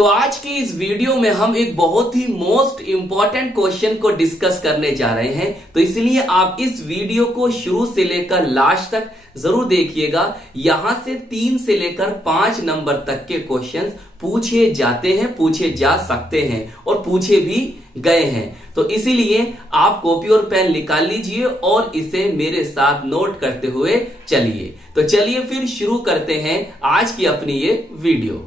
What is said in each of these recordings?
तो आज की इस वीडियो में हम एक बहुत ही मोस्ट इंपॉर्टेंट क्वेश्चन को डिस्कस करने जा रहे हैं, तो इसलिए आप इस वीडियो को शुरू से लेकर लास्ट तक जरूर देखिएगा। यहां से 3 से लेकर 5 नंबर तक के क्वेश्चंस पूछे जाते हैं, पूछे जा सकते हैं और पूछे भी गए हैं। तो इसीलिए आप कॉपी और पेन निकाल लीजिए और इसे मेरे साथ नोट करते हुए चलिए। तो चलिए फिर शुरू करते हैं आज की अपनी ये वीडियो।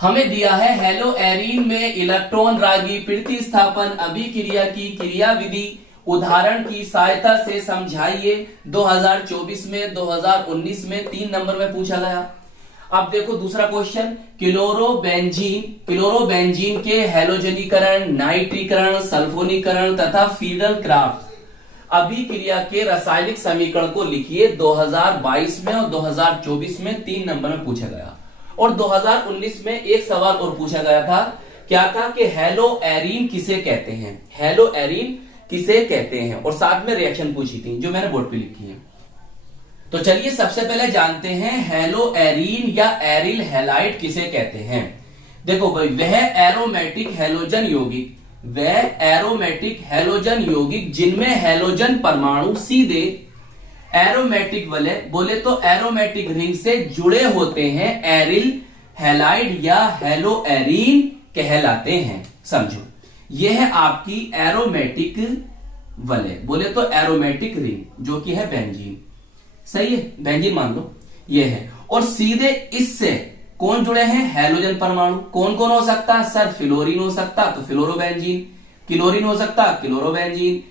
हमें दिया है हेलो एरीन में इलेक्ट्रॉन रागी प्रतिस्थापन अभिक्रिया की क्रियाविधि उदाहरण की सहायता से समझाइए। 2024 में 2019 में 3 नंबर में पूछा गया। अब देखो दूसरा क्वेश्चन, क्लोरोबेंजीन के हैलोजनीकरण, नाइट्रीकरण, सल्फोनीकरण तथा फीडल क्राफ्ट अभिक्रिया के रासायनिक समीकरण को लिखिए। 2022 में और 2024 में 3 नंबर में पूछा गया। और 2019 में एक सवाल और पूछा गया था, क्या था कि हेलो एरीन किसे कहते हैं, हेलो एरीन किसे कहते हैं, और साथ में रिएक्शन पूछी थी जो मैंने बोर्ड पे लिखी है। तो चलिए सबसे पहले जानते हैं हेलो एरीन या एरिल हैलाइड किसे कहते हैं। देखो भाई, वह एरोमेटिक हैलोजन यौगिक जिनमें हैलोजन परमाणु सीधे एरोमेटिक वाले बोले तो एरोमेटिक रिंग से जुड़े होते हैं, एरिल हैलाइड या हेलो एरीन कहलाते हैं। समझो, यह है आपकी एरोमेटिक वाले बोले तो एरोमेटिक रिंग जो कि है बेंजीन। सही है, बेंजीन मान लो ये है। और सीधे इससे कौन जुड़े हैं, हैलोजन परमाणु। कौन कौन हो सकता है सर, फ्लोरीन हो सकता तो फ्लोरोबेंजीन, क्लोरीन हो सकता क्लोरोबेंजीन,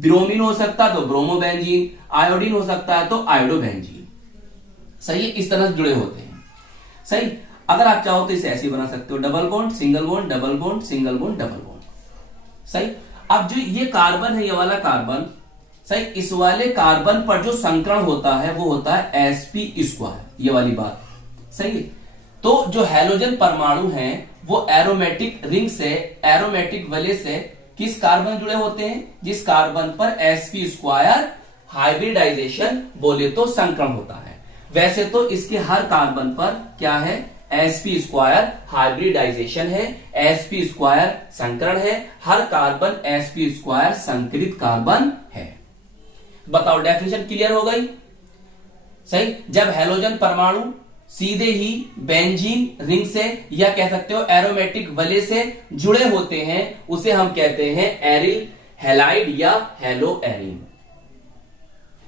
ब्रोमीन हो सकता तो ब्रोमोबेंजीन, आयोडीन हो सकता है तो आयोडोबेंजीन। सही है, इस तरह से जुड़े होते हैं। सही, अगर आप चाहो तो इसे ऐसे बना सकते हो, double bond single bond, double bond single bond, double bond. सही, अब जो ये कार्बन है, ये वाला कार्बन, सही, इस वाले कार्बन पर जो संकरण होता है वो होता है sp², ये वाली बात। सही है, तो जो हैलोजन परमाणु हैं वो एरोमेटिक रिंग से, एरोमेटिक वलय से किस कार्बन जुड़े होते हैं, जिस कार्बन पर sp² हाइब्रिडाइजेशन बोले तो संकरण होता है। वैसे तो इसके हर कार्बन पर क्या है, sp² हाइब्रिडाइजेशन है, sp² संकरण है, हर कार्बन sp² संकरित कार्बन है। बताओ, डेफिनेशन क्लियर हो गई। सही, जब हैलोजन परमाणु सीधे ही बेंजीन रिंग से या कह सकते हो एरोमेटिक वलय से जुड़े होते हैं उसे हम कहते हैं एरिल हैलाइड या हेलो एरीन।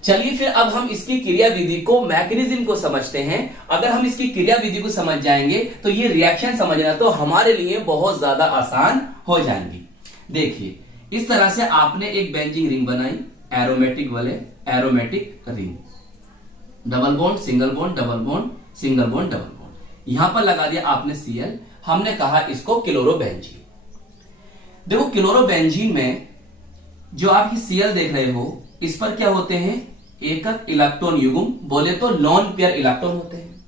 चलिए फिर अब हम इसकी क्रिया विधि को, मैकेनिज्म को समझते हैं। अगर हम इसकी क्रिया विधि को समझ जाएंगे तो ये रिएक्शन समझना तो हमारे लिए बहुत ज्यादा आसान हो जाएंगी। देखिए, इस तरह से आपने एक बेंजीन रिंग बनाई, एरोमेटिक वलय, aromatic ring, double bond single bond, double bond single bond, double bond, यहां पर लगा दिया आपने Cl। हमने कहा इसको क्लोरोबेंजीन। देखो, क्लोरोबेंजीन में जो आप Cl देख रहे हो, इस पर क्या होते हैं, एकक इलेक्ट्रॉन युग्म बोले तो लॉन पेयर इलेक्ट्रॉन होते हैं,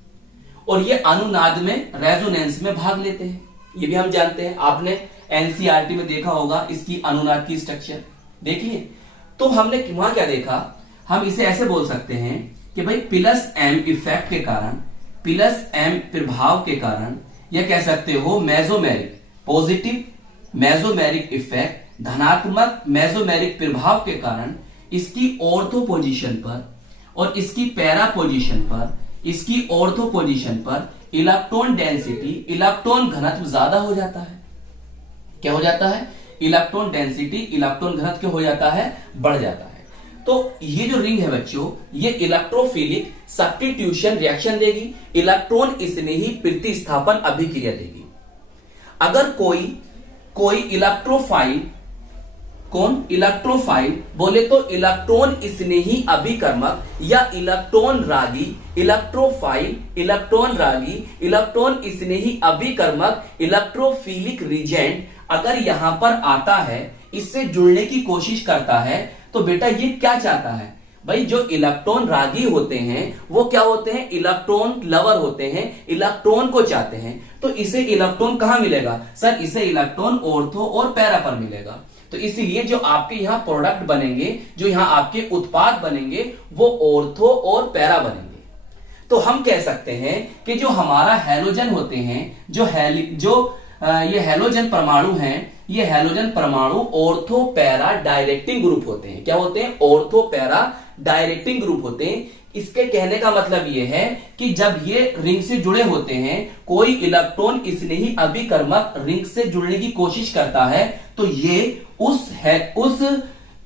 और ये अनुनाद में, रेजोनेंस में भाग लेते हैं। ये भी हम जानते हैं, आपने एनसीईआरटी में देखा होगा इसकी अनुनाद की स्ट्रक्चर देखिए। तो हमने वहां क्या देखा, हम इसे ऐसे बोल सकते हैं कि भाई +m इफेक्ट के कारण, +m प्रभाव के कारण, या कह सकते हो मेसोमेरिक, पॉजिटिव मेसोमेरिक इफेक्ट, धनात्मक मेसोमेरिक प्रभाव के कारण इसकी ऑर्थो पोजीशन पर और इसकी पैरा पोजीशन पर, इसकी ऑर्थो पोजीशन पर इलेक्ट्रॉन डेंसिटी, इलेक्ट्रॉन घनत्व ज्यादा हो जाता है। क्या हो जाता है, इलेक्ट्रॉन डेंसिटी, इलेक्ट्रॉन घनत्व हो जाता है, बढ़ जाता है। तो ये जो रिंग है बच्चों, ये इलेक्ट्रोफिलिक सब्स्टिट्यूशन रिएक्शन देगी, इलेक्ट्रॉन इसने ही प्रतिस्थापन अभिक्रिया देगी। अगर कोई इलेक्ट्रोफाइल, कौन, इलेक्ट्रोफाइल बोले तो इलेक्ट्रॉन इसने ही अभिकर्मक या इलेक्ट्रॉन रागी, इलेक्ट्रोफाइल, इलेक्ट्रॉन रागी, इलेक्ट्रॉन इसने ही अभिकर्मक, इलेक्ट्रोफिलिक रिजेंट अगर यहां पर आता है, इससे जुड़ने की कोशिश करता है, तो बेटा ये क्या चाहता है भाई, जो इलेक्ट्रॉन रागी होते हैं वो क्या होते हैं, इलेक्ट्रॉन लवर होते हैं, इलेक्ट्रॉन को चाहते हैं। तो इसे इलेक्ट्रॉन कहां मिलेगा सर, इसे इलेक्ट्रॉन ऑर्थो और पैरा पर मिलेगा। तो इसीलिए जो आपके यहां प्रोडक्ट बनेंगे, जो यहां आपके उत्पाद बनेंगे, वो ऑर्थो और पैरा बनेंगे। तो हम कह सकते हैं कि जो हमारा हैलोजन होते हैं, ये हैलोजन परमाणु हैं, ये हैलोजन परमाणु ऑर्थो पैरा डायरेक्टिंग ग्रुप होते हैं। क्या होते हैं? ऑर्थो पैरा डायरेक्टिंग ग्रुप होते हैं। इसके कहने का मतलब ये है कि जब ये रिंग से जुड़े होते हैं, कोई इलेक्ट्रॉन इसने ही अभिकर्मक रिंग से जुड़ने की कोशिश करता है, तो ये उस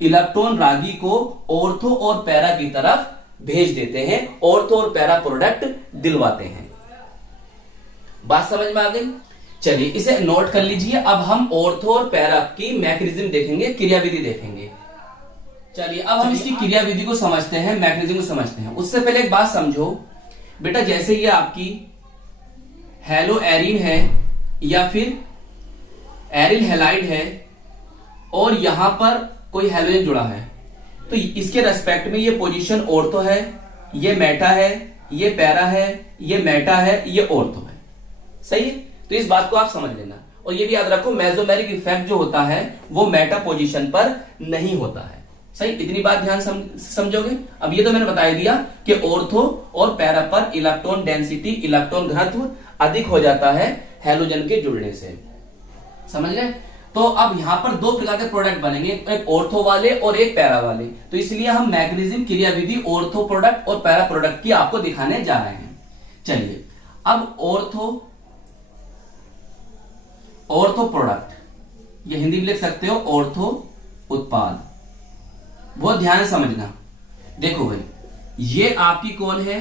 इलेक्ट्रॉन रागी को ऑर्थो और पैरा की तरफ भेज देते हैं, ऑर्थो और पैरा प्रोडक्ट दिलवाते हैं। बात समझ में आ गई? चलिए इसे नोट कर लीजिए। अब हम ऑर्थो और पैरा की मैकेनिज्म देखेंगे, क्रियाविधि देखेंगे। चलिए अब हम इसकी क्रियाविधि को समझते हैं, मैकेनिज्म को समझते हैं। उससे पहले एक बात समझो बेटा, जैसे ये आपकी हेलो एरिन है या फिर एरिल हैलाइड है और यहां पर कोई हैलोजन जुड़ा है, तो इसके रेस्पेक्ट में ये पोजीशन ऑर्थो है, ये मेटा है, ये पैरा है, ये मेटा है, ये ऑर्थो है। सही है? तो इस बात को आप समझ लेना। और ये भी याद रखो, मेसोमेरिक इफेक्ट जो होता है वो मेटा पोजीशन पर नहीं होता है। सही, इतनी बात ध्यान समझोगे। अब ये तो मैंने बता दिया कि ऑर्थो और पैरा पर इलेक्ट्रॉन डेंसिटी, इलेक्ट्रॉन घनत्व अधिक हो जाता है हैलोजन के जुड़ने से। समझ गए? तो अब यहां पर दो प्रकार के प्रोडक्ट बनेंगे, एक ऑर्थो वाले और एक पैरा वाले। तो इसलिए हम मैकेनिज्म, क्रियाविधि ऑर्थो प्रोडक्ट और पैरा प्रोडक्ट की आपको दिखाने जा रहे हैं। चलिए अब ऑर्थो प्रोडक्ट, ये हिंदी में लिख सकते हो ऑर्थो उत्पाद। बहुत ध्यान से समझना। देखो भाई, ये आपकी कौन है?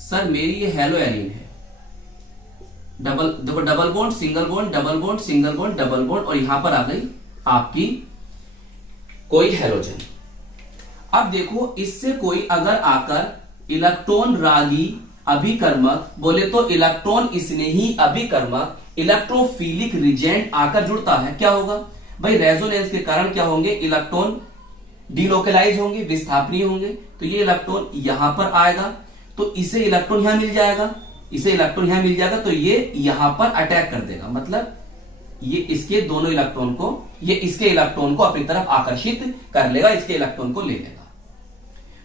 सर मेरी ये हेलो एरिन है। Double bond, single bond, double bond, single bond, double bond, और यहां पर आ गई आपकी कोई हैलोजन। अब देखो, इससे कोई अगर आकर इलेक्ट्रॉन रागी अभिकर्मक, बोले तो इलेक्ट्रॉन स्नेही अभिकर्मक, इलेक्ट्रोफिलिक रिजेंट आकर जुड़ता है, क्या होगा भाई? रेजोनेंस के कारण क्या होंगे? इलेक्ट्रॉन डिलोकलाइज होंगे, विस्थापनीय होंगे। तो ये इलेक्ट्रॉन यहां पर आएगा, तो इसे इलेक्ट्रॉन यहां मिल जाएगा, इसे इलेक्ट्रॉन यहां मिल जाएगा, तो ये यहां पर अटैक कर देगा। मतलब ये इसके दोनों इलेक्ट्रॉन को, ये इसके इलेक्ट्रॉन को अपनी तरफ आकर्षित कर लेगा, इसके इलेक्ट्रॉन को ले लेगा।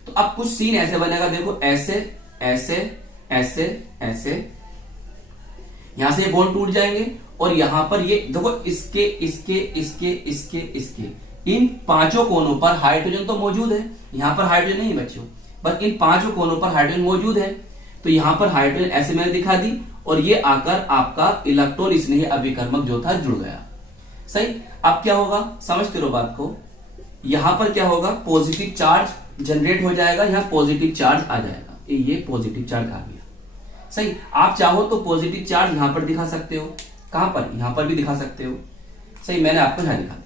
तो अब कुछ सीन ऐसे बनेगा, देखो ऐसे ऐसे ऐसे ऐसे, यहां से बॉन्ड टूट जाएंगे और यहां पर ये देखो, इसके इसके इसके इसके इसके इन पांचों कोनों पर हाइड्रोजन तो मौजूद है। यहां पर हाइड्रोजन नहीं बच्चों, बस इन पांचों कोनों पर हाइड्रोजन मौजूद है। तो यहां पर हाइड्रोजन ऐसे मैंने दिखा दी और ये आकर आपका इलेक्ट्रॉन स्नेही अभिकर्मक जो था जुड़ गया। सही, अब क्या होगा? समझते रहो बात को। यहां पर क्या होगा? पॉजिटिव चार्ज जनरेट हो जाएगा, यहां पॉजिटिव चार्ज आ जाएगा, ये पॉजिटिव चार्ज आ गया। सही, आप चाहो तो पॉजिटिव चार्ज यहां पर दिखा सकते हो, कहां पर? यहां पर भी दिखा सकते हो। सही, मैंने आपको यहां दिखा दिया।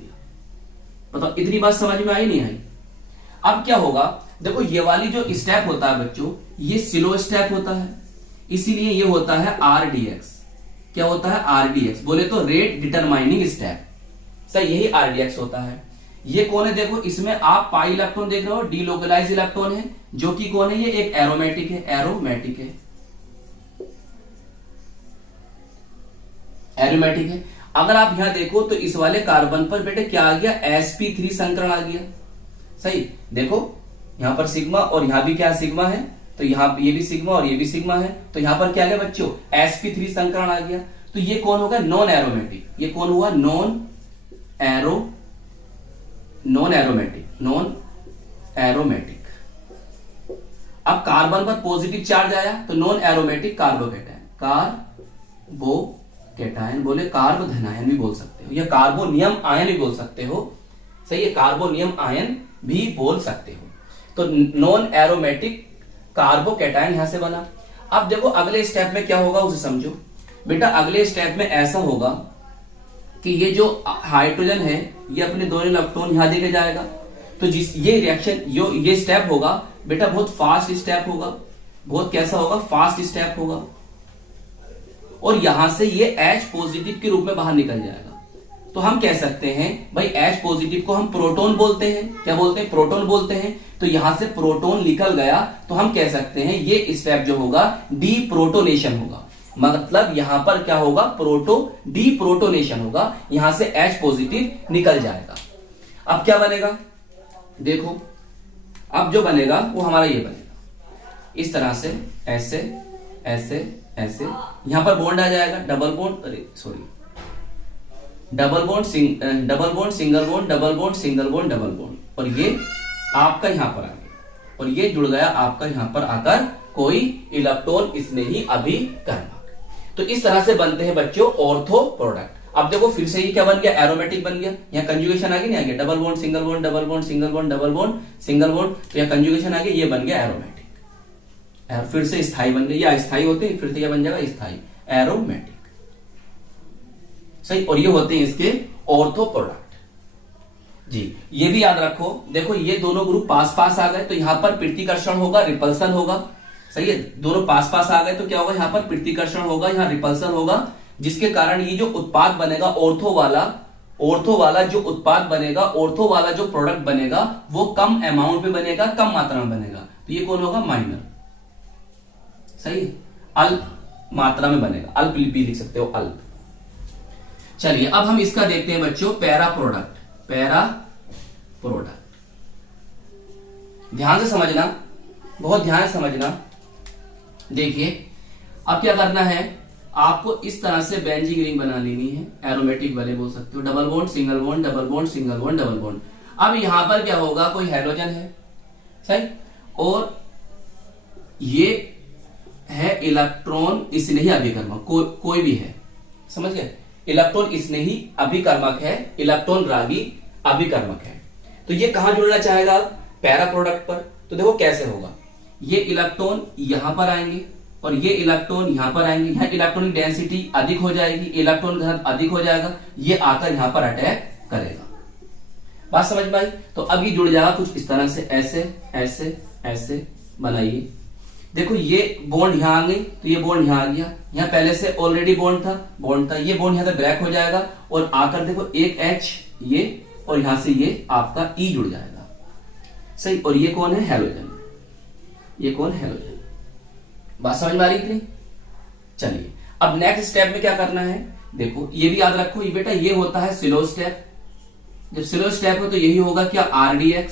बताओ इतनी बात समझ में आई नहीं आई? अब क्या होगा? देखो ये वाली जो स्टेप होता है बच्चों, ये स्लो स्टेप होता है, इसीलिए ये होता है RDX। क्या होता है? RDX, बोले तो रेट डिटरमाइनिंग स्टेप। सही, यही RDX होता है। ये कौन है? देखो इसमें आप पाई इलेक्ट्रॉन देख रहे हो, डीलोकलाइज इलेक्ट्रॉन है, जो कि कौन है? ये एक एरोमेटिक है, एरोमेटिक है, एरोमेटिक है। अगर आप यहां देखो तो इस वाले कार्बन पर बेटे क्या आ गया? sp3 संकरण आ गया। सही, देखो यहां पर सिग्मा और यहां भी क्या सिग्मा है, तो यहां ये भी सिग्मा और ये भी सिग्मा है, तो यहां पर क्या आ गया बच्चों? sp3 संकरण आ गया। तो ये कौन होगा? Non aromatic. ये कौन हुआ? Non aromatic. अब कार्बन पर पॉजिटिव चार्ज आया तो नॉन एरोमेटिक कार्बोकैटायन, बोले कार्बोधनायन भी बोल सकते हो, या कार्बोनियम आयन भी बोल सकते हो। सही है, कार्बोनियम आयन भी बोल सकते हो। तो नॉन एरोमेटिक कार्बोकैटायन यहां से बना। अब देखो अगले स्टेप में क्या होगा उसे समझो बेटा। अगले स्टेप में ऐसा होगा कि ये जो हाइड्रोजन है ये अपने दोनों इलेक्ट्रॉन यहां देके जाएगा। तो जिस ये रिएक्शन ये स्टेप होगा बेटा, बहुत फास्ट स्टेप होगा, बहुत कैसा होगा? फास्ट स्टेप होगा। और यहां से ये H पॉजिटिव के रूप में बाहर निकल जाएगा। तो हम कह सकते हैं भाई H पॉजिटिव को हम प्रोटॉन बोलते हैं। क्या बोलते हैं? प्रोटॉन बोलते हैं। तो यहां से प्रोटॉन निकल गया तो हम कह सकते हैं ये स्टेप जो होगा डीप्रोटोनेशन होगा। मतलब यहां पर क्या होगा? डीप्रोटोनेशन होगा, यहां से H पॉजिटिव निकल जाएगा। अब क्या बनेगा? देखो अब जो बनेगा वो हमारा ये बनेगा, इस तरह से ऐसे ऐसे ऐसे, यहां पर बॉन्ड आ जाएगा, डबल बॉन्ड, अरे sorry, double bond double bond single bond, double bond single bond, double bond, और ये आपका यहां पर आ गया, और ये जुड़ गया आपका यहां पर आकर कोई इलेक्ट्रॉन स्नेही अभिकर्मक। तो इस तरह से बनते हैं बच्चों ऑर्थो प्रोडक्ट। अब देखो फिर से ये क्या बन गया, एरोमेटिक बन गया, यहाँ कंजुगेशन आ गई, नहीं आ गया, double bond single bond, double bond single bond, double bond single bond, तो यहाँ कंजुगेशन आ गया, ये बन गया एरोमेटिक। फिर से स्थाई बन गया, या स्थाई होते हैं, फिर से क्या बन जाएगा, स्थाई, एरोमेटिक, सही। और ये होते हैं इसके ऑर्थो प्रोडक्ट जी। ये भी याद रखो, देखो ये दोनों ग्रुप पास पास आ गए तो यहां पर प्रतिकर्षण होगा, रिपल्सन होगा, सही है। दोनों पास पास आ गए तो क्या होगा, यहां पर प्रतिकर्षण होगा, यहां रिपल्सन होगा, जिसके कारण ये जो उत्पाद बनेगा ऑर्थो वाला जो उत्पाद बनेगा, ऑर्थो वाला जो प्रोडक्ट बनेगा वो कम अमाउंट में बनेगा, कम मात्रा में बनेगा। तो ये कौन होगा, माइनर, सही है, अल्प मात्रा में बनेगा, अल्प भी लिख सकते हो, अल्प। चलिए अब हम इसका देखते हैं बच्चों, पैरा प्रोडक्ट। पैरा प्रोडक्ट ध्यान से समझना, बहुत ध्यान से समझना। देखिए अब क्या करना है, आपको इस तरह से बेंजीन रिंग बना लेनी है, एरोमेटिक वाले बोल सकते हो, double bond single bond, double bond single bond, double bond. अब यहां पर क्या होगा, कोई हैलोजन है, सही, और ये है इलेक्ट्रॉन स्नेही अभिकर्मक, कोई भी है, समझ गए, इलेक्ट्रॉन स्नेही अभिकर्मक है, इलेक्ट्रॉन रागी अभिकर्मक है। तो ये कहां जुड़ना चाहेगा, पैरा प्रोडक्ट पर। तो देखो कैसे होगा, ये इलेक्ट्रॉन यहां पर आएंगे और ये इलेक्ट्रॉन यहां पर आएंगे, यहां इलेक्ट्रॉनिक डेंसिटी अधिक हो जाएगी, इलेक्ट्रॉन घनत्व अधिक हो जाएगा, ये आकर यहां पर अटैक करेगा। बात समझ में आई। तो अब ये जुड़ जाएगा कुछ इस तरह से, ऐसे ऐसे ऐसे बनाइए। देखो ये बॉन्ड यहां आ गई तो ये बॉन्ड यहां आ गया, यहां पहले से ऑलरेडी बॉन्ड था, ये बॉन्ड यहां से ब्रेक हो जाएगा और आकर देखो एक H ये, और यहां से ये आपका E जुड़ जाएगा, सही। और ये कौन है, हैलोजन, ये कौन, हैलोजन। बात समझ में आ रही थी। चलिए अब नेक्स्ट स्टेप में क्या करना है, देखो ये भी याद रखो, ये बेटा ये होता है स्लो स्टेप। जब स्लो स्टेप हो तो यही होगा क्या, RDX,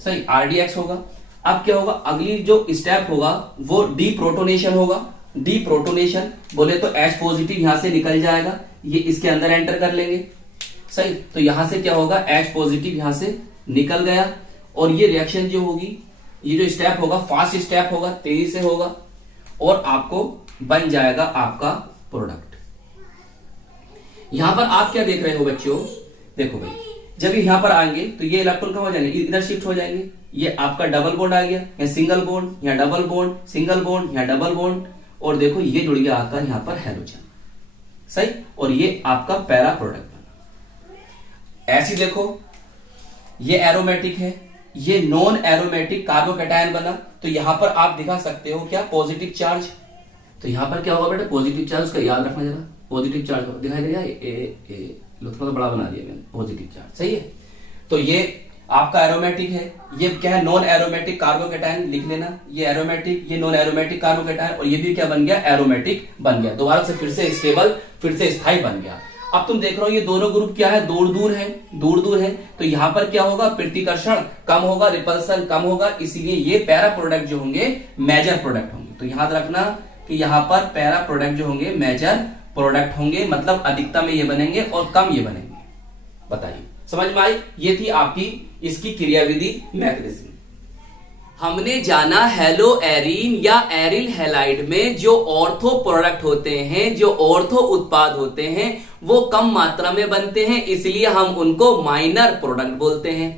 सही, RDX होगा। अब क्या होगा, अगली जो स्टेप होगा वो डीप्रोटोनेशन होगा। डीप्रोटोनेशन बोले तो H पॉजिटिव यहां से निकल जाएगा, ये इसके अंदर एंटर कर लेंगे, सही। तो यहां से क्या होगा, H पॉजिटिव यहां से निकल गया, और ये रिएक्शन जो होगी, ये जो स्टेप होगा फास्ट स्टेप होगा, तेजी से होगा, और आपको बन जाएगा आपका प्रोडक्ट। यहां पर आप क्या देख रहे हो बच्चों, देखो भाई, जब यहां पर आएंगे तो ये इलेक्ट्रॉन कहां हो जाएंगे, इधर शिफ्ट हो जाएंगे। ये आपका डबल बॉन्ड आ गया, यहाँ सिंगल बॉन्ड, यहाँ डबल बॉन्ड, सिंगल बॉन्ड, यहाँ डबल बॉन्ड, और देखो ये जुड़ गया आपका यहां पर हैलोजन, सही। और ये आपका पैरा प्रोडक्ट बना। ऐसी देखो ये एरोमेटिक है, ये नॉन एरोमेटिक कार्बोकैटायन बना, तो यहां पर आप दिखा सकते हो क्या, पॉजिटिव चार्ज। तो यहां पर क्या होगा बेटा, पॉजिटिव चार्ज, उसका याद रखना जरा, पॉजिटिव चार्ज दिखाई दे रहा है, थोड़ा बड़ा बना दिया मैंने, पॉजिटिव चार्ज, सही है। तो ये आपका एरोमेटिक है, ये क्या है, नॉन एरोमेटिक कार्बोकैटायन, लिख लेना, ये एरोमेटिक, ये नॉन एरोमेटिक कार्बोकैटायन, और ये भी क्या बन गया, एरोमेटिक बन गया, दोबारा से फिर से स्टेबल, फिर से स्थायी बन गया। अब तुम देख रहे हो ये दोनों ग्रुप क्या है, दूर दूर है, दूर दूर है, तो यहां पर क्या होगा, प्रतिकर्षण कम होगा, रिपल्सन कम होगा, इसीलिए ये पैरा प्रोडक्ट जो होंगे मेजर प्रोडक्ट होंगे। तो याद रखना कि यहां पर पैरा प्रोडक्ट जो होंगे मेजर प्रोडक्ट होंगे, मतलब अधिकता में ये बनेंगे और कम ये बनेंगे। बताइए समझ में आई। ये थी आपकी इसकी क्रियाविधि मैकेनिज्म। हमने जाना हेलो एरीन या एरिल हैलाइड में जो ऑर्थो प्रोडक्ट होते हैं, जो ऑर्थो उत्पाद होते हैं, वो कम मात्रा में बनते हैं, इसलिए हम उनको माइनर प्रोडक्ट बोलते हैं।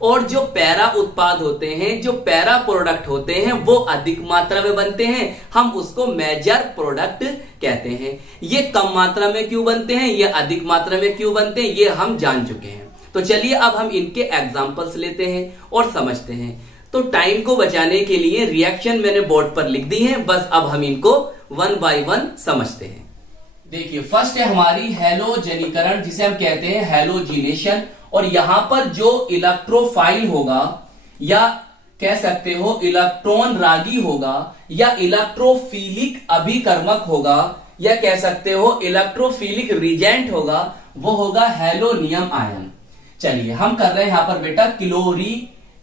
और जो पैरा उत्पाद होते हैं, जो पैरा प्रोडक्ट होते हैं, वो अधिक मात्रा में बनते हैं, हम उसको मेजर प्रोडक्ट कहते हैं। ये कम मात्रा में क्यों बनते हैं, ये अधिक मात्रा में क्यों बनते हैं, ये हम जान चुके हैं। तो चलिए अब हम इनके एग्जाम्पल्स लेते हैं और समझते हैं। तो टाइम को बचाने के लिए रिएक्शन मैंने बोर्ड पर लिख दी है, बस अब हम इनको वन बाय वन समझते हैं। देखिए फर्स्ट है हमारी हैलोजनीकरण, जिसे हम कहते हैं हैलोजिनेशन। और यहां पर जो इलेक्ट्रोफाइल होगा, या कह सकते हो इलेक्ट्रॉन रागी होगा, या इलेक्ट्रोफिलिक अभिकर्मक होगा, या कह सकते हो इलेक्ट्रोफिलिक रिजेंट होगा, वो होगा हैलोनियम आयन। चलिए हम कर रहे हैं यहां पर बेटा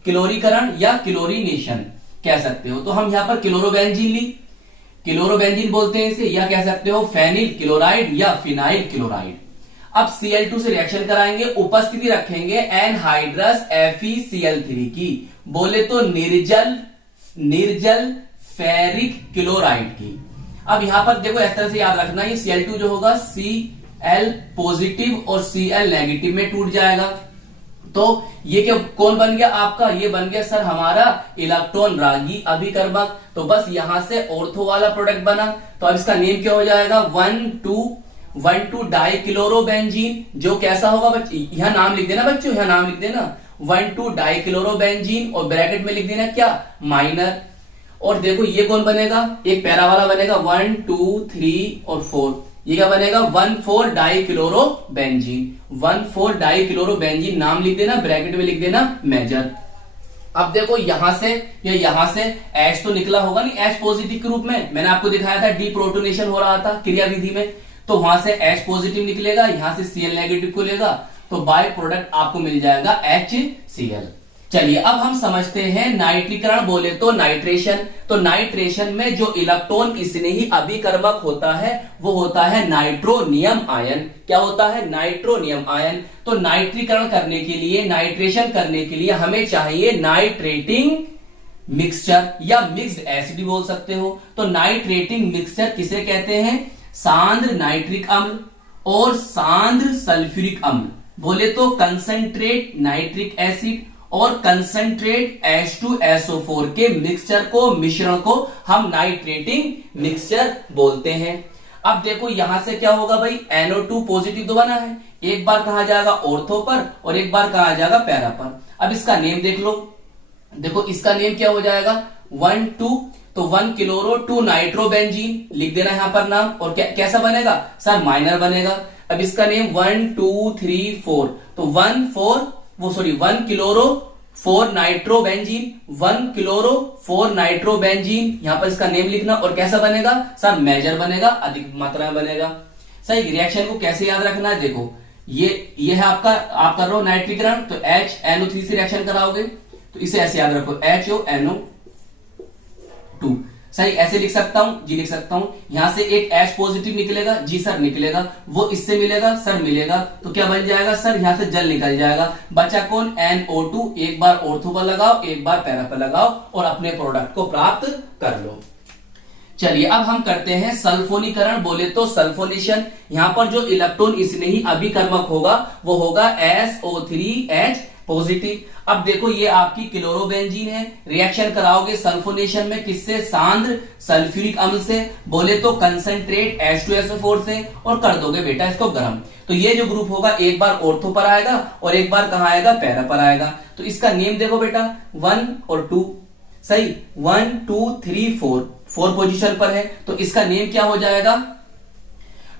क्लोरीकरण या क्लोरीनेशन। कह सकते हो। तो हम यहां पर क्लोरोबेंजीन ली, क्लोरोबेंजीन बोलते हैं इसे, या कह सकते हो फेनिल क्लोराइड या फिनाइल क्लोराइड। अब Cl2 से रिएक्शन कराएंगे, उपस्थिति रखेंगे एनहाइड्रस FeCl3 की, बोले तो निर्जल फेरिक क्लोराइड की। अब यहां पर देखो इस तरह से याद रखना, ये Cl2 जो होगा Cl पॉजिटिव और Cl नेगेटिव में टूट जाएगा। तो ये क्या कौन बन गया आपका, ये बन गया सर हमारा इलेक्ट्रॉन रागी अभिकर्मक। तो बस यहां से ऑर्थो वाला प्रोडक्ट बना। तो अब इसका नेम क्या हो जाएगा, 1,2 डाइक्लोरोबेंजीन, जो कैसा होगा बच्चे, यहां नाम लिख देना बच्चों, यहां नाम लिख देना 1,2 डाइक्लोरोबेंजीन और ब्रैकेट में लिख देना क्या, माइनर। और देखो ये कौन बनेगा, एक पैरा वाला बनेगा 1, 2, 3 और 4, ये क्या बनेगा 1,4 डाइक्लोरोबेंजीन, 1,4 डाइक्लोरोबेंजीन नाम लिख देना, ब्रैकेट में लिख देना मेजर। अब देखो यहां से या यहां से H तो निकला होगा नहीं, H पॉजिटिव के रूप में मैंने आपको दिखाया था, डीप्रोटोनेशन हो रहा था क्रिया विधि में, तो वहां से H पॉजिटिव निकलेगा, यहां से Cl नेगेटिव को लेगा, तो बाय प्रोडक्ट आपको मिल जाएगा HCl। चलिए अब हम समझते हैं नाइट्रीकरण, बोले तो नाइट्रेशन। तो नाइट्रेशन में जो इलेक्ट्रॉन स्नेही अभिकर्मक होता है वो होता है नाइट्रोनियम आयन। क्या होता है, नाइट्रोनियम आयन। तो नाइट्रीकरण करने के लिए, नाइट्रेशन करने के लिए हमें चाहिए नाइट्रेटिंग मिक्सचर या मिक्स्ड एसिड बोल सकते हो। तो नाइट्रेटिंग मिक्सचर किसे कहते हैं, सांद्र नाइट्रिक अम्ल और सांद्र सल्फ्यूरिक अम्ल, बोले तो कंसंट्रेट नाइट्रिक एसिड और कंसंट्रेट H2SO4 के मिक्सचर को, मिश्रण को हम नाइट्रेटिंग मिक्सचर बोलते हैं। अब देखो यहां से क्या होगा भाई, NO2 पॉजिटिव तो बना है, एक बार कहा जाएगा ऑर्थो पर और एक बार कहा जाएगा पैरा पर। अब इसका नेम देख लो, देखो इसका नेम क्या हो जाएगा 1, 2, तो 1 क्लोरो 2 नाइट्रोबेंजीन लिख देना यहां पर नाम, और कैसा बनेगा सर, माइनर बनेगा। अब इसका नेम 1, 2, 3, 4, तो 1 क्लोरो 4 नाइट्रोबेंजीन, 1 क्लोरो 4 नाइट्रोबेंजीन, यहां पर इसका नेम लिखना, और कैसा बनेगा सर, मेजर बनेगा, अधिक मात्रा में बनेगा। सही, रिएक्शन को कैसे याद रखना है, देखो ये है आपका, आप कर रहे हो नाइट्रीकरण, तो HNO3 से रिएक्शन कराओगे, तो इसे ऐसे याद रखो HONO2। सही, ऐसे लिख सकता हूं जी, लिख सकता हूं, यहां से एक H पॉजिटिव निकलेगा जी सर, निकलेगा, वो इससे मिलेगा सर, मिलेगा, तो क्या बन जाएगा सर, यहां से जल निकल जाएगा, बचा कौन NO2, एक बार ऑर्थो पर लगाओ, एक बार पैरा पर लगाओ और अपने प्रोडक्ट को प्राप्त कर लो। चलिए अब हम करते हैं सल्फोनीकरण, बोले तो सल्फोनेशन। यहां पर जो इलेक्ट्रॉन स्नेही अभिकर्मक होगा वो होगा SO3H पॉजिटिव। अब देखो ये आपकी क्लोरोबेंजीन है, रिएक्शन कराओगे सल्फोनेशन में किससे, सांद्र सल्फ्यूरिक अम्ल से, बोले तो कंसंट्रेट H2SO4 से, और कर दोगे बेटा इसको गर्म। तो ये जो ग्रुप होगा एक बार ऑर्थो पर आएगा और एक बार कहां आएगा, पैरा पर आएगा। तो इसका नेम देखो बेटा 1 और 2, सही, 1, 2, 3, 4 पोजीशन पर है, तो इसका नेम क्या हो जाएगा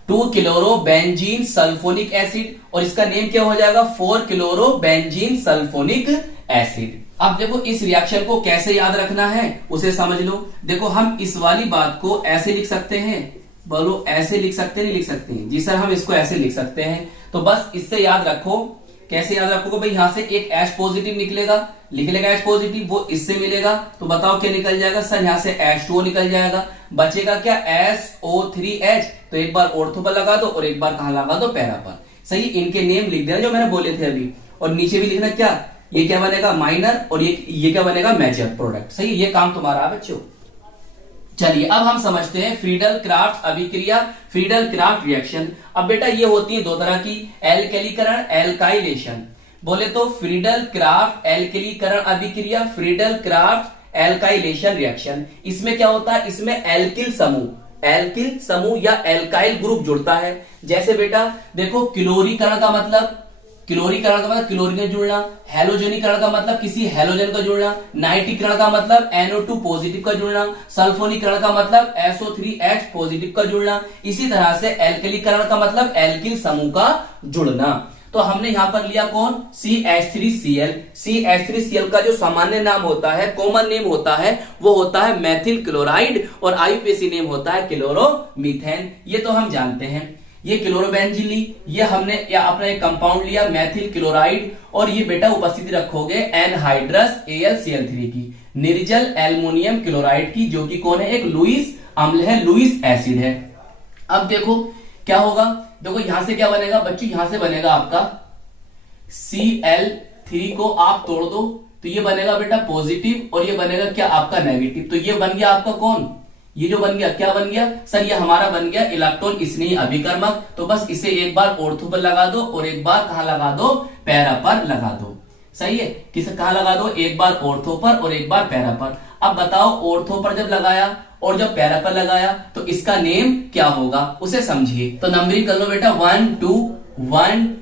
2 क्लोरोबेंजीन सल्फोनिक एसिड, और इसका नेम क्या हो जाएगा 4 क्लोरोबेंजीन सल्फोनिक एसिड। अब देखो इस रिएक्शन को कैसे याद रखना है उसे समझ लो। देखो हम इस वाली बात को ऐसे लिख सकते हैं, बोलो ऐसे लिख सकते नहीं लिख सकते हैं जी सर, हम इसको ऐसे लिख सकते हैं। तो बस इससे याद रखो, कैसे याद रखोगे भाई, यहां से एक H पॉजिटिव निकलेगा, लिख लेगा H पॉजिटिव, वो इससे मिलेगा, तो बताओ क्या निकल जाएगा सर, यहां से H2O निकल जाएगा, बचेगा क्या SO3H, तो एक बार ऑर्थो पर लगा दो और एक बार कहां लगा दो, पैरा पर। सही, इनके नेम लिख देना जो मैंने बोले थे अभी, और नीचे भी लिखना क्या, ये क्या बनेगा माइनर और ये क्या बनेगा मेजर प्रोडक्ट। सही, ये काम तुम्हारा है बच्चों। चलिए अब हम समझते हैं फ्रीडल क्राफ्ट अभिक्रिया, फ्रीडल क्राफ्ट रिएक्शन। अब बेटा ये होती है दो तरह की, एल्केलीकरण, एल्काइलेशन। बोले तो फ्रीडल क्राफ्ट एल्केलीकरण अभिक्रिया, फ्रीडल क्राफ्ट एल्काइलेशन रिएक्शन। इसमें क्या होता है, इसमें एल्किल समूह या एल्काइल ग्रुप जुड़ता है। जैसे बेटा देखो क्लोरीकरण का मतलब क्लोरीन का जुड़ना, हेलोजनीकरण का मतलब किसी हेलोजन का जुड़ना, नाइट्रीकरण का मतलब NO2 पॉजिटिव का जुड़ना, सल्फोनीकरण का मतलब SO3H पॉजिटिव का जुड़ना। इसी तरह से एल्केलीकरण का मतलब एल्किल समूह का जुड़ना। तो हमने यहां पर लिया कौन, CH3Cl। CH3Cl का जो सामान्य नाम होता है, कॉमन नेम होता है, वो होता है मेथिल क्लोराइड, और IUPAC नेम होता है क्लोरोमीथेन। ये तो हम जानते हैं। ये क्लोरोबेंजीन ली, ये हमने या अपना एक कंपाउंड लिया मेथिल क्लोराइड, और ये बेटा उपस्थिति रखोगे एनहाइड्रस AlCl3 की। निर्जल एल्युमिनियम क्लोराइड की, जो कि कौन है, एक लुईस अम्ल है, लुईस एसिड है। अब देखो क्या होगा, देखो यहां से क्या बनेगा बच्चों, यहां से बनेगा आपका Cl3 को आप तोड़ दो तो ये बनेगा बेटा पॉजिटिव और ये बनेगा क्या आपका नेगेटिव। तो ये बन गया आपका कौन, ये जो बन गया क्या बन गया सर, ये हमारा बन गया इलेक्ट्रॉन स्नेही अभिकर्मक। तो बस इसे एक बार ऑर्थो पर लगा दो और एक बार कहां लगा दो, पैरा पर लगा दो। सही है, किसे कहां लगा दो, एक बार ऑर्थो पर और एक बार पैरा पर। अब बताओ ऑर्थो पर जब लगाया और जब पैरा पर लगाया तो इसका नेम क्या होगा उसे समझिए। तो नंबरिंग कर लो बेटा 1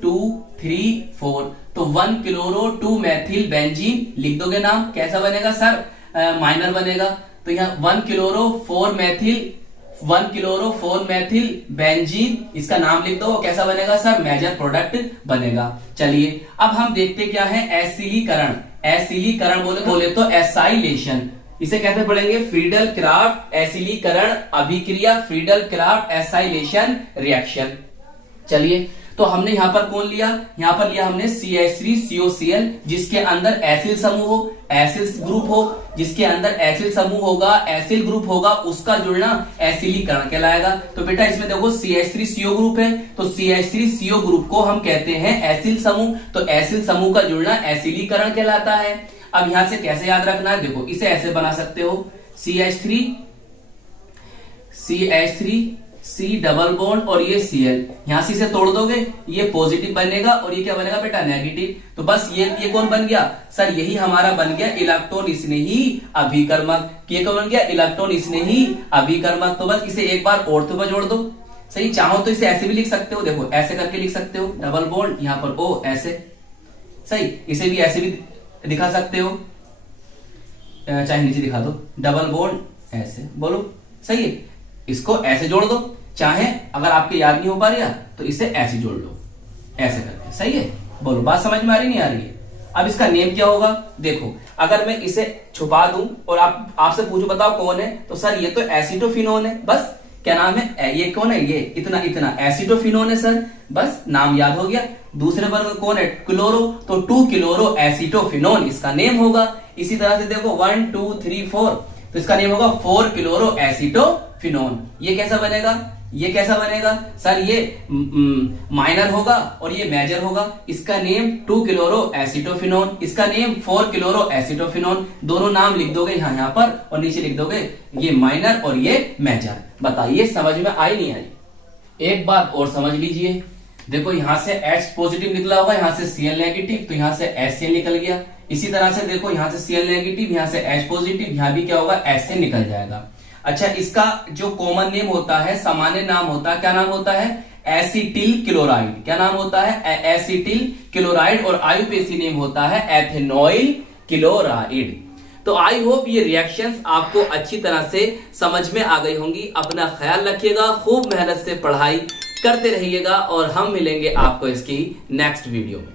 2 3 4। तो 1 क्लोरो 2 मैथिल बेंजीन लिख दोगे नाम, कैसा बनेगा सर, माइनर बनेगा। तो यहाँ 1 क्लोरो 4 मैथिल बेंजीन, इसका नाम लिख दो, कैसा बनेगा सर, मेजर प्रोडक्ट बनेगा। चलिए अब हम देखते क्या है, एसिलीकरण। एसिलीकरण बोले तो एसाइलेशन, इसे कैसे पढ़ेंगे, फ्रीडल क्राफ्ट एसिलीकरण अभिक्रिया, फ्रीडल क्राफ्ट एसाइलेशन रिएक्शन। चलिए तो हमने यहां पर कौन लिया, यहां पर लिया हमने CH3COCl, जिसके अंदर एसिल समूह हो, एसिल ग्रुप हो, जिसके अंदर एसिल समूह होगा, एसिल ग्रुप होगा, उसका जुड़ना एसिलीकरण कहलाएगा। तो बेटा इसमें देखो CH3CO ग्रुप है, तो CH3CO ग्रुप को हम कहते हैं एसिल समूह, तो एसिल समूह का जुड़ना एसिलीकरण कहलाता है। अब यहां से कैसे याद रखना है, देखो इसे ऐसे बना सकते हो, CH3 C डबल बॉन्ड और ये Cl, यहां से इसे तोड़ दोगे ये पॉजिटिव बनेगा और ये क्या बनेगा बेटा नेगेटिव। तो बस ये कौन बन गया सर, यही हमारा बन गया इलेक्ट्रॉन स्नेही अभिकर्मक। ये कौन बन गया, इलेक्ट्रॉन स्नेही अभिकर्मक। तो बस इसे एक बार ऑर्थो पर जोड़ दो। सही, चाहो तो इसे ऐसे भी लिख सकते हो, देखो ऐसे करके लिख सकते हो, डबल बॉन्ड यहां पर O ऐसे। सही, इसे भी ऐसे भी दिखा सकते हो, चाहे नीचे दिखा दो, डबल बॉन्ड ऐसे बोलो। सही है, इसको ऐसे जोड़ दो, चाहे अगर आपके याद नहीं हो पा रहा तो इसे ऐसे जोड़ लो, ऐसे करके। सही है, बोलो बात समझ में आ रही नहीं आ रही है। अब इसका नेम क्या होगा, देखो अगर मैं इसे छुपा दूं और आपसे पूछूं बताओ कौन है, तो सर ये तो एसिटोफिनोन है। बस क्या नाम है, ये कौन है, ये इतना एसिटोफिनोन है सर, बस नाम याद हो गया। दूसरे पर कौन है, क्लोरो, तो 2 क्लोरो एसिटोफिनोन इसका नेम होगा। इसी तरह से देखो 1 2 3 4, तो इसका नेम होगा 4 क्लोरो एसिटोफिनोन। ये कैसा बनेगा सर, ये माइनर होगा और ये मेजर होगा। इसका नेम 2 क्लोरो एसिटोफिनोन, इसका नेम 4 क्लोरो एसिटोफिनोन। दोनों नाम लिख दोगे यहाँ पर और नीचे लिख दोगे ये माइनर और ये मेजर। बताइए समझ में आई नहीं आई। एक बात और समझ लीजिए, देखो यहां से H पॉजिटिव निकला होगा, यहां से Cl नेगेटिव, तो यहां से HCl निकल गया। इसी तरह से देखो यहां से Cl नेगेटिव, यहां से H पॉजिटिव, यहां भी क्या होगा, HCl निकल जाएगा। अच्छा, इसका जो कॉमन नेम होता है, सामान्य नाम होता है, क्या नाम होता है, एसिटिल क्लोराइड। क्या नाम होता है, एसिटिल क्लोराइड। और आयुपेसी नेम होता है एथेनॉइल क्लोराइड। तो आई होप ये रिएक्शंस आपको अच्छी तरह से समझ में आ गई होंगी। अपना ख्याल रखिएगा, खूब मेहनत से पढ़ाई करते रहिएगा और हम मिलेंगे आपको इसकी नेक्स्ट वीडियो में।